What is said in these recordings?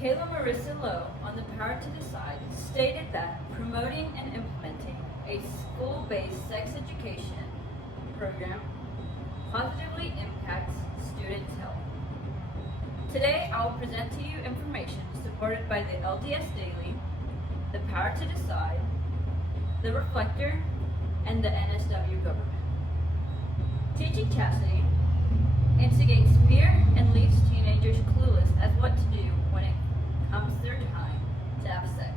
Kayla Marissa Lowe on the Power to Decide stated that promoting and implementing a school-based sex education program positively impacts students' health. Today, I will present to you information supported by the LDS Daily, the Power to Decide, the Reflector, and the NSW government. Teaching chastity instigates fear and leaves teenagers clueless as what to do when it comes their time to have sex.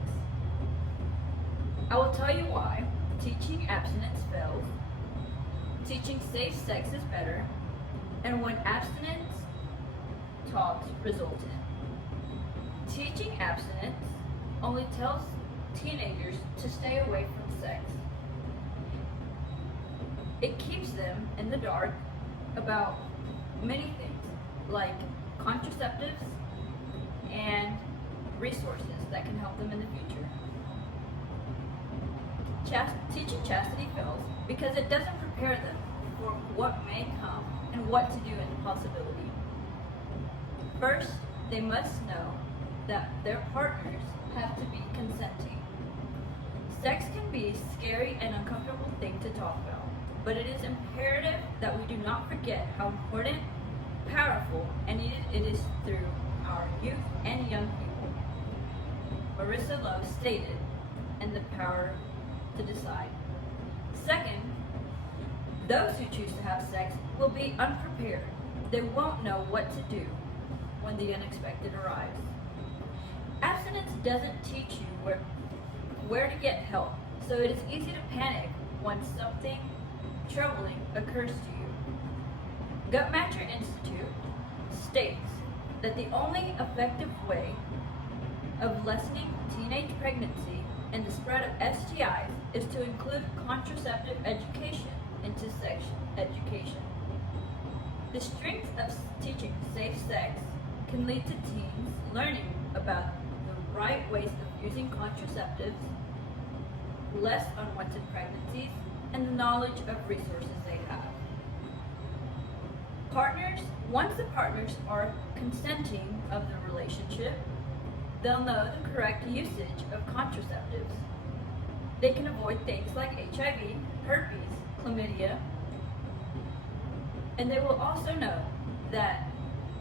I will tell you why teaching abstinence fails, teaching safe sex is better, and when abstinence talks result in. Teaching abstinence only tells teenagers to stay away from sex. It keeps them in the dark about many things, like contraceptives and resources that can help them in the future. Teaching chastity fails because it doesn't prepare them for what may come and what to do in the possibility. First, they must know that their partners have to be consenting. Sex can be a scary and uncomfortable thing to talk about, but it is imperative that we do not forget how important, powerful, and needed it is through our youth and young people. Marissa Lowe stated, and the power to decide. Second, those who choose to have sex will be unprepared. They won't know what to do when the unexpected arrives. Abstinence doesn't teach you where to get help, so it is easy to panic when something troubling occurs to you. Guttmacher Institute states that the only effective way of lessening teenage pregnancy and the spread of STIs is to include contraceptive education into sex education. The strength of teaching safe sex can lead to teens learning about the right ways of using contraceptives, less unwanted pregnancies, and the knowledge of resources they have. Once the partners are consenting of the relationship, they'll know the correct usage of contraceptives. They can avoid things like HIV, herpes, chlamydia, and they will also know that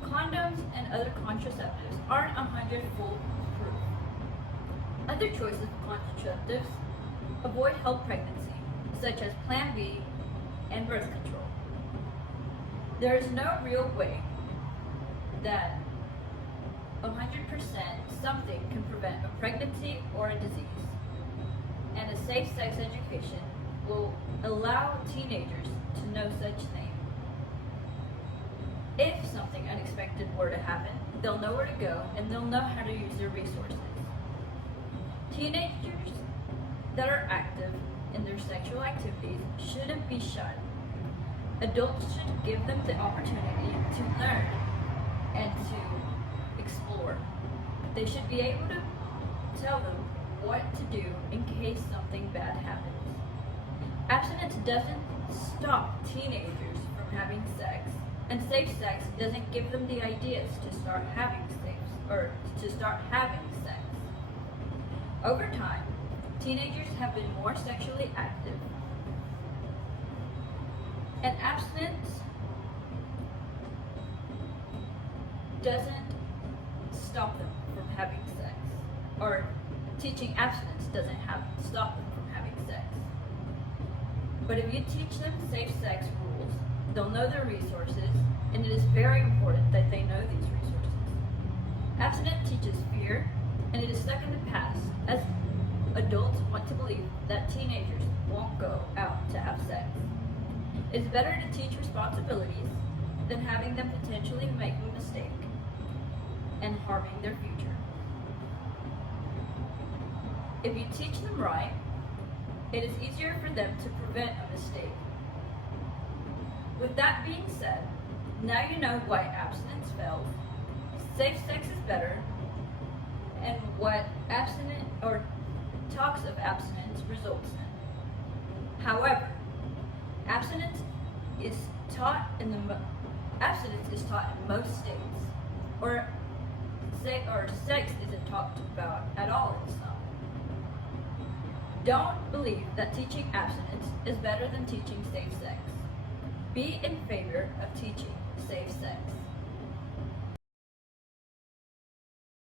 condoms and other contraceptives aren't 100% foolproof. Other choices of contraceptives avoid health pregnancy, such as Plan B and birth control. There is no real way that 100% something can prevent a pregnancy or a disease, and a safe sex education will allow teenagers to know such things. If something unexpected were to happen, they'll know where to go and they'll know how to use their resources. Teenagers that are active in their sexual activities shouldn't be shunned. Adults should give them the opportunity to learn and to explore. They should be able to tell them what to do in case something bad happens. Abstinence doesn't stop teenagers from having sex, and safe sex doesn't give them the ideas to start having sex. Over time, teenagers have been more sexually active, and abstinence doesn't stop them from having sex, or teaching abstinence doesn't stop them from having sex. But if you teach them safe sex rules, they'll know their resources, and it is very important that they know these resources. Abstinence teaches fear, and it is stuck in the past, as adults want to believe that teenagers won't go out to have sex. It's better to teach responsibilities than having them potentially make a mistake and harming their future. If you teach them right, it is easier for them to prevent a mistake. With that being said, now you know why abstinence fails, safe sex is better, and what abstinence or talks of abstinence results in. However, abstinence is taught in most states, or sex isn't talked about at all in some. Don't believe that teaching abstinence is better than teaching safe sex. Be in favor of teaching